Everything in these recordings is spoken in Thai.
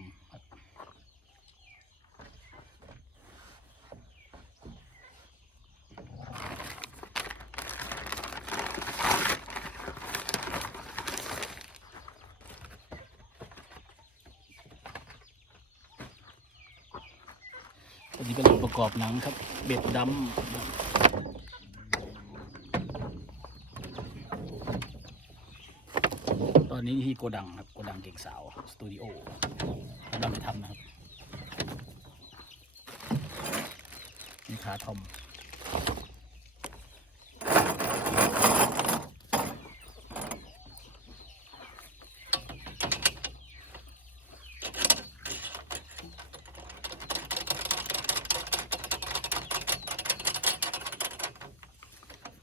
ำครับตัวนี้ก็เลยประกอบหนังครับ เบ็ดดำ ตอ นี้ที่โกดังครับโกดังเก่งสาวสตูดิโอกำลังจะทำนะครับนี่ขาทอม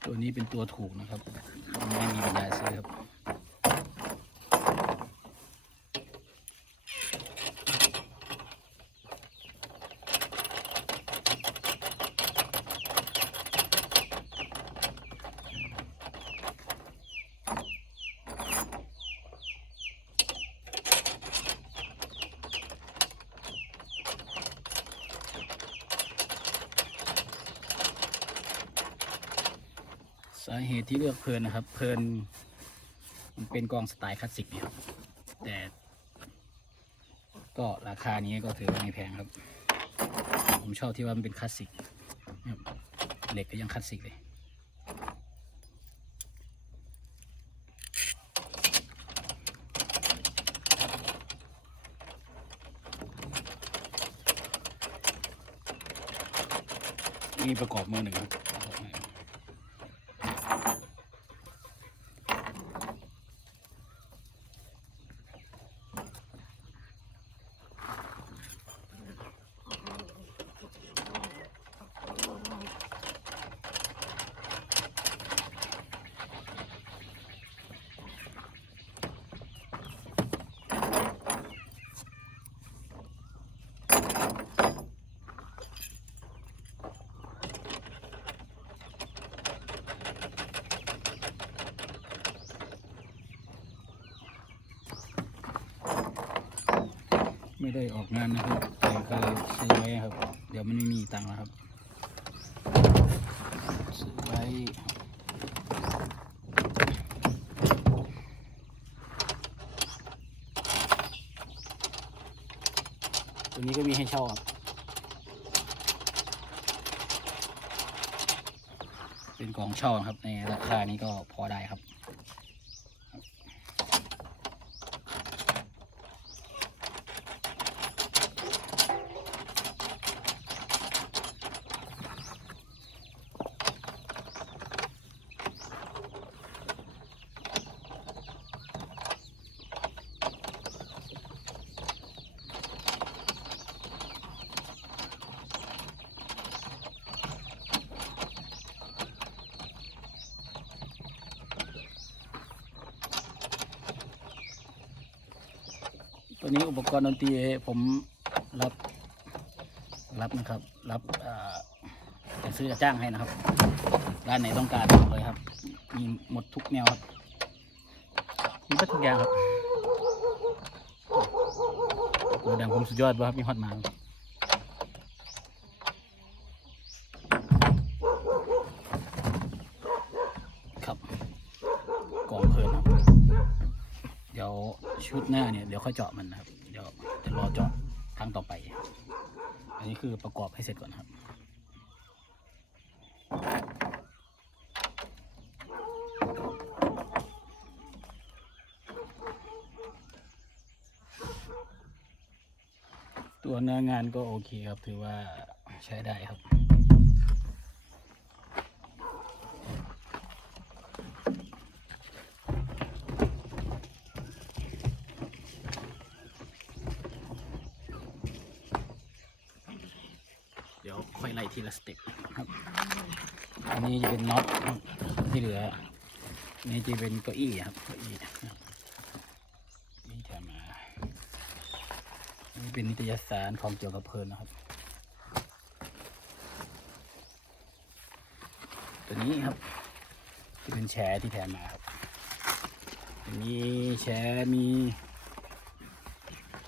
ตัวนี้เป็นตัวถูกนะครับไม่มีปัญญาซื้อครับ สา เหตุที่เลือกเพลินนะครับ เพลินมันเป็นกองสไตล์คลาสสิกเนี่ยครับแต่ก็ราคานี้ก็ถือว่าไม่แพงครับ ผมชอบที่ว่ามันเป็นคลาสสิกเหล็กก็ยังคลาสสิกเลยนี่ประกอบมือหนึ่งครับ ไม่ได้ออกงานนะครับแต่ก็ซื้อไว้ครับ เดี๋ยวมันไม่มีตังค์แล้วครับ ซื้อไว้ตัวนี้ก็มีให้เช่าครับ เป็นกล่องเช่าครับ ในราคานี้ก็พอได้ครับ ตัวนี้อุปกรณ์ดนตรีผมรับรับนะครับ รับเออจะซื้อจะจ้างให้นะครับ ร้านไหนต้องการเลยครับ มีหมดทุกแนวครับมีทุกอย่างครับโอ้ดังผมสุดยอดป่ะครับมีฮอตมา ชุดหน้าเนี่ยเดี๋ยวค่อยเจาะมันนะครับ เดี๋ยวจะรอเจาะครั้งต่อไป อันนี้คือประกอบให้เสร็จก่อนครับตัวเนื้องานก็โอเคครับ ถือว่าใช้ได้ครับ เดี๋ยวค่อยไล่ ทีละสเต็ปครับ อันนี้จะเป็นน็อตที่เหลืออันนี่จะเป็นเก้าอี้ครับเก้าอี้นี่จะมาอันนี่เป็นนิตยสารของเกี่ยวกับเพลินนะครับ ตัวนี้ครับจะเป็นแชร์ที่แถมมาครับตัวนี้แชร์มี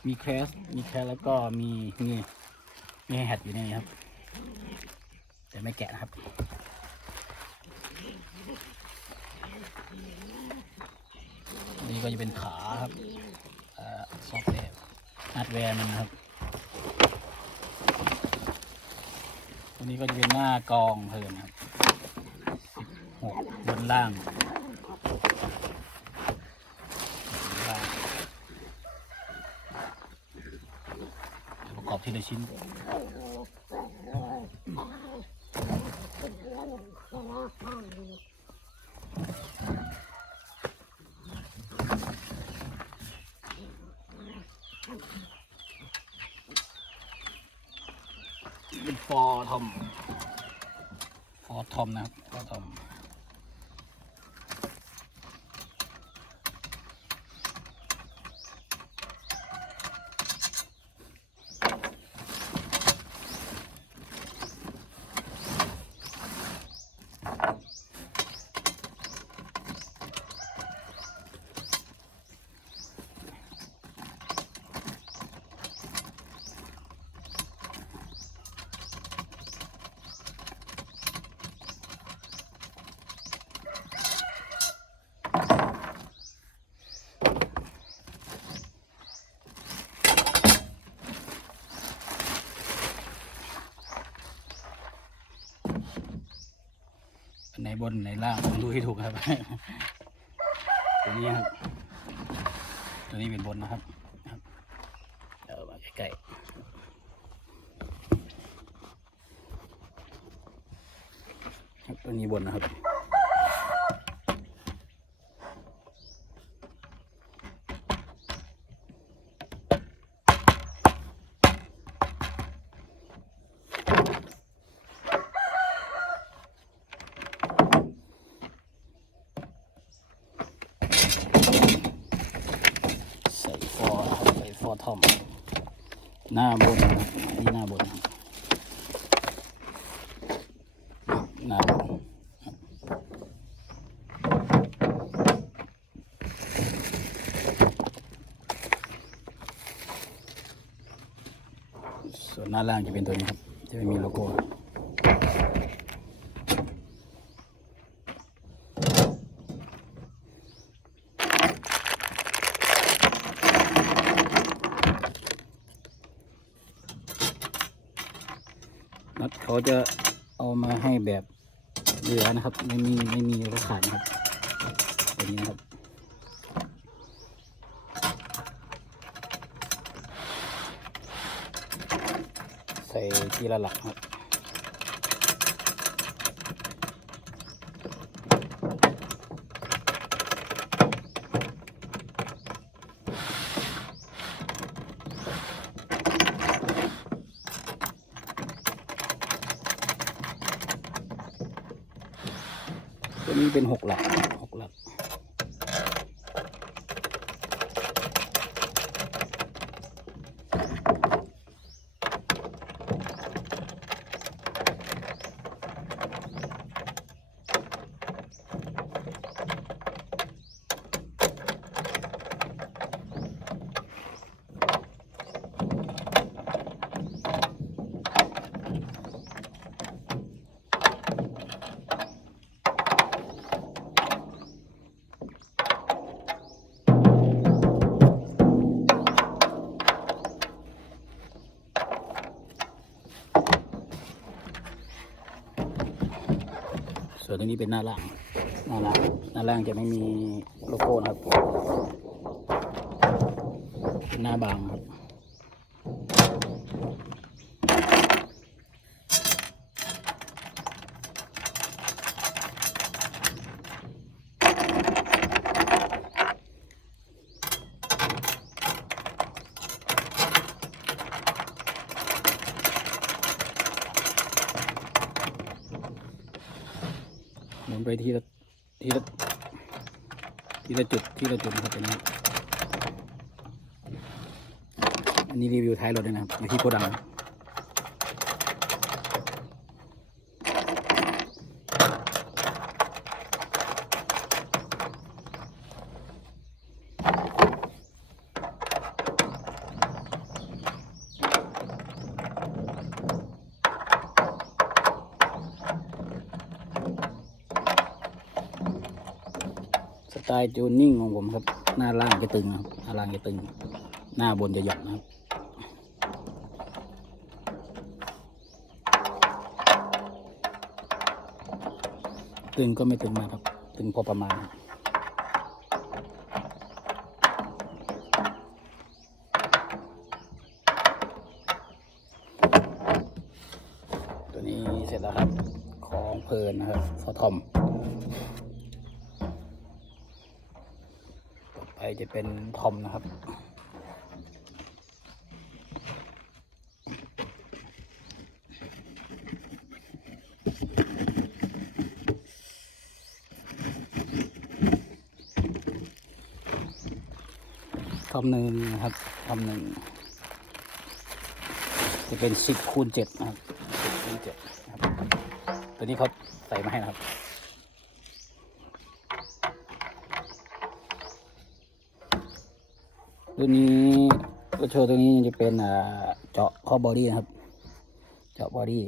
มีแคสมีแคสแล้วก็มีมีมีแฮดอยู่ในนี้ครับ แต่ไม่แกะนะครับ นี่ก็จะเป็นขาครับซอฟต์แวร์ฮาร์ดแวร์มันนะครับ ตัวนี้ก็จะเป็นหน้ากองเพิ่มครับสิบหกบนล่างบนล่างเดี๋ยวประกอบทีละชิ้น เป็นฟอร์ ทอมฟอทอมนะครับฟอทอม บนไหนล่างผมดูให้ถูกครับ ตัวนี้ครับ ตัวนี้เป็นบนนะครับเดี๋ยวมาใกล้ๆตัวนี้บนนะครับ ใส่ฟอร์นะครับใส่ฟอร์ทอม หน้าบนนะครับอันนี้หน้าบนนะครับหน้าบนครับ ส่วนหน้าล่างจะเป็นตัวนี้ครับ จะไม่มีโลโก้น็อตเขาจะเอามาให้แบบเหลือนะครับ ไม่มีไม่มีก็ขาดนะครับตัวนี้นะครับ ใส่ ทีละหลักครับตัวนี้เป็นหกหลัก นี้เป็นหน้าล่างหน้าล่างหน้าล่างจะไม่มีโลโก้นะครับหน้าบางครับ ไปทีละทีละทีละจุดทีละจุดนะครับอันนี้อันนี้รีวิวท้ายรถด้วยนะครับอยู่ที่โกดัง ล์จูนนิ่งของผมครับ หน้าล่างจะตึงครับหน้าล่างจะตึง หน้าบนจะหย่อนนะครับตึงก็ไม่ตึงมากครับ ตึงพอประมาณ ตัวนี้เสร็จแล้วครับ ของเพลินนะครับฟอทอม ต่อ ไปจะเป็นทอมนะครับทอมหนึ่งนะครับทอมหนึ่งจะเป็นสิบคูณเจ็ดนะครับ10คูณเจ็ดนะครับ ตัวนี้เขาใส่มาให้นะครับ ตัวนี้ตัวโชว์ตัวนี้จะเป็นอ่าเจาะข้อบอดี้นะครับ เจาะบอดี้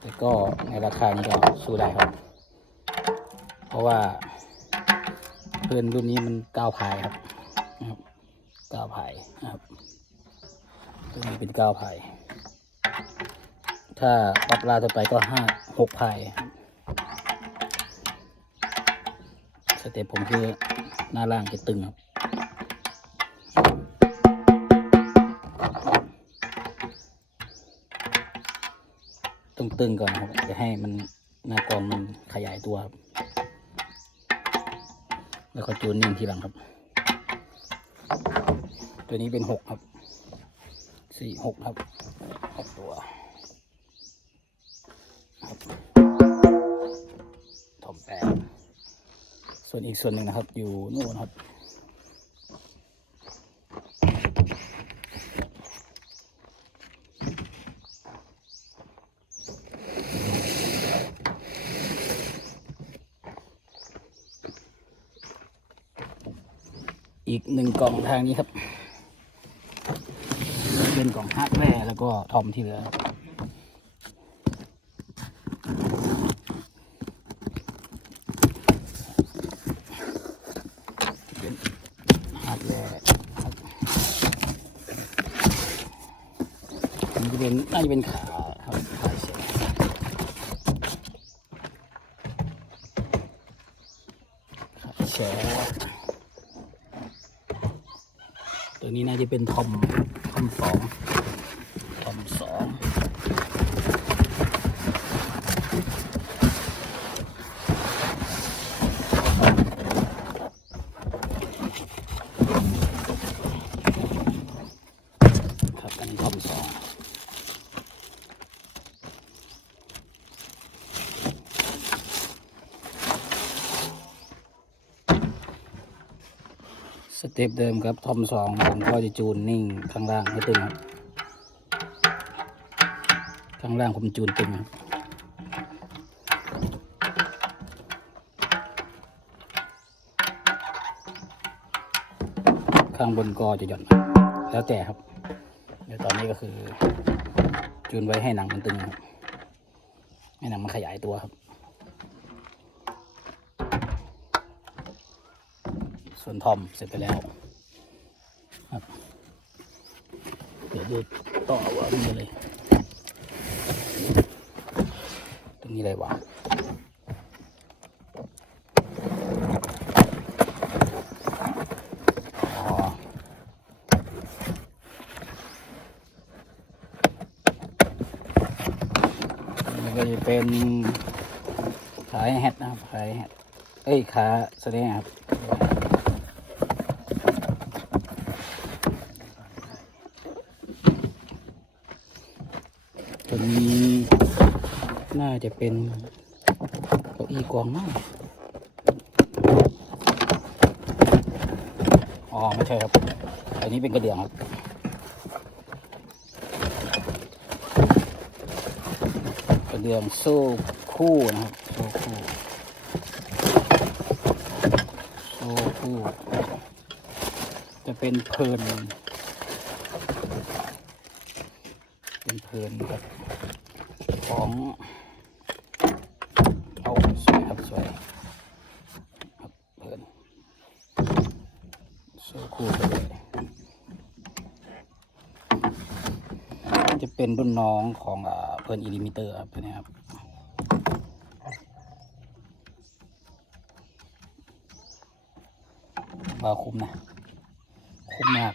แต่ก็ในราคานี้ก็สู้ได้ครับ เพราะว่าเพื่อนรุ่นนี้มันก้าวพายครับนะครับก้าวพายนะครับตัวนี้เป็นก้าวพาย ถ้าปรับลาต่อไปก็ห้าหกพายสเต็ปผมคือหน้าล่างจะตึงครับ ตึงก่อนนะครับจะให้มันหน้ากองมันขยายตัวครับ แล้วก็จูนนิ่งทีหลังครับ ตัวนี้เป็นหกครับสี่หกครับหกตัวครับทอมแปดส่วนอีกส่วนหนึ่งนะครับ อยู่นู่นครับ อีกหนึ่งกล่องทางนี้ครับ เป็นกล่องฮาร์ดแวร์แล้วก็ทอมที่เหลือเป็นฮาร์ดแวร์มันจะเป็นน่าจะเป็นขาครับขาเสียขาแฉตัว นี้น่าจะเป็นทอมทอมสองทอมสองครับอันนี้ทอมสองส เต็ปเดิมครับทอมสองผมก็จะจูนนิ่งข้างล่างให้ตึงครับข้างล่างผมจูนตึงครับข้างบนก็จะหย่อนแล้วแต่ครับ เดี๋ยวตอนนี้ก็คือ จูนไว้ให้หนังมันตึงครับให้หนังมันขยายตัวครับ ส่วนทอมเสร็จไปแล้วครับ เดี๋ยวดูต่อว่ามีอะไรตรงนี้อะไรวะอ๋อนี่ก็จะเป็นขายแฮทนะครับขายแฮทเอ้ยขาแสดงครับ ตัวนี้น่าจะเป็นเก้าอี้กองมากอ๋อไม่ใช่ครับ อันนี้เป็นกระเดื่องครับกระเดื่องโซ่คู่นะครับโซ่คู่โซ่คู่ จะเป็นเพลินเป็นเพลินครับ เอาสวยครับสวยครับเพิ่นโซ่คู่ไปเลยจะเป็นรุ่นน้องของเพิ่นอีลิมิเตอร์ครับตัวนี้ครับมาคุ้มนะ คุ้มมาก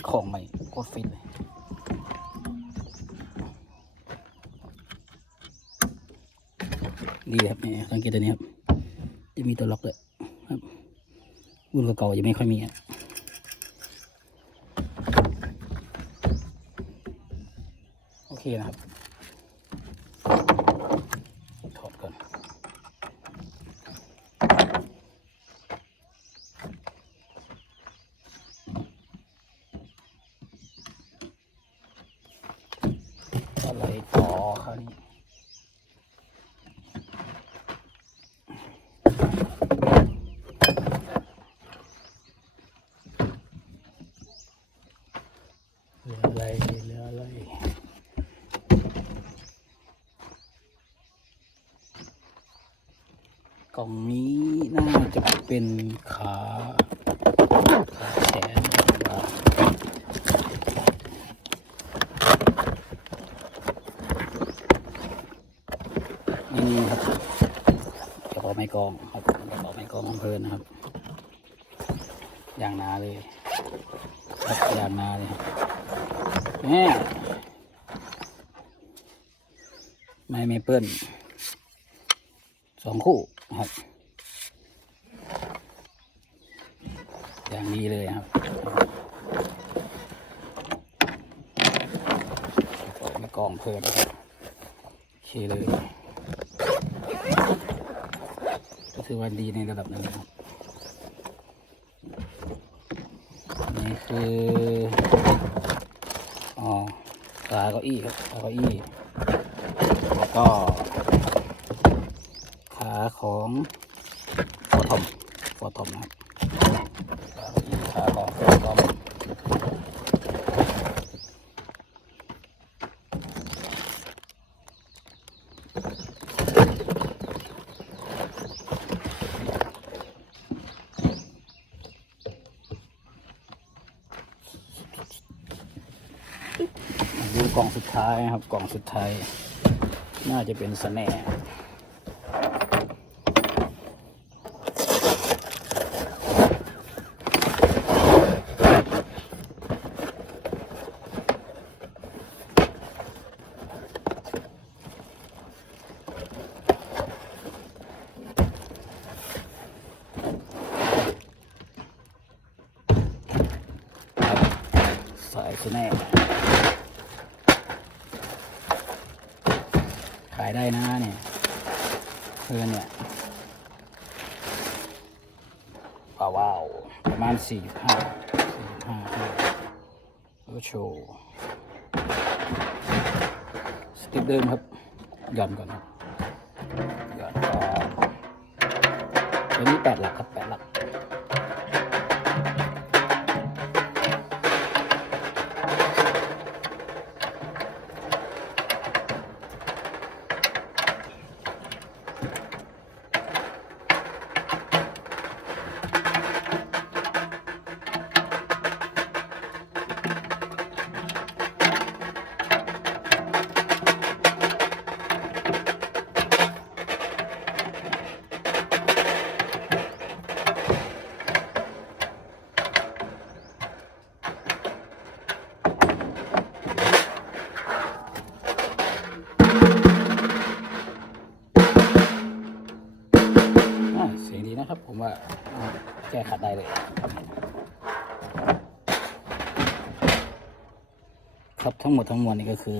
ของใหม่โคตรฟินเลยดีครับนี่สังเกตตัวนี้ครับจะมีตัวล็อกเลยครับรุ่นเก่าๆจะไม่ค่อยมีครับโอเคนะครับ ถอดก่อน อะไรต่อคราวนี้เหลืออะไรเหลืออะไร กล่องนี้น่าจะเป็นขาขาแขนว่านี่ครับกระเป๋าไม้กองครับกระเป๋าไม้กองของเพลินนะครับอย่างนาเลยครับอย่างนาเลยครับแม่ไม้เมเปิลสองคู่ ครับอย่างนี้เลยครับกระเป๋ากองเพลินนะครับโอเคเลยก็ถือว่าดีในระดับหนึงนะครับนี่คืออ๋อขาเก้าอี้ครับขาเก้าอี้แล้วก็ ขาของฟอร์ทอมฟอร์ทอมนะครับขาเก้าอี้ขาของฟอร์ทอมดู กล่องสุดท้ายนะครับ กล่องสุดท้าย น่าจะเป็นสแน่ครับสายสแหน่ ขายได้นะเนี่ยเพื่อนเนี่ยว้าวว้าวประมาณสี่ห้าสี่ห้าแล้วก็โชว์สติ๊กเดิมครับหย่อนก่อนครับหย่อนก่อนตัวนี้แปดหลักครับแปดหลัก แก้ขัดได้เลยครับทั้งหมดทั้งมวลนี่ก็คือ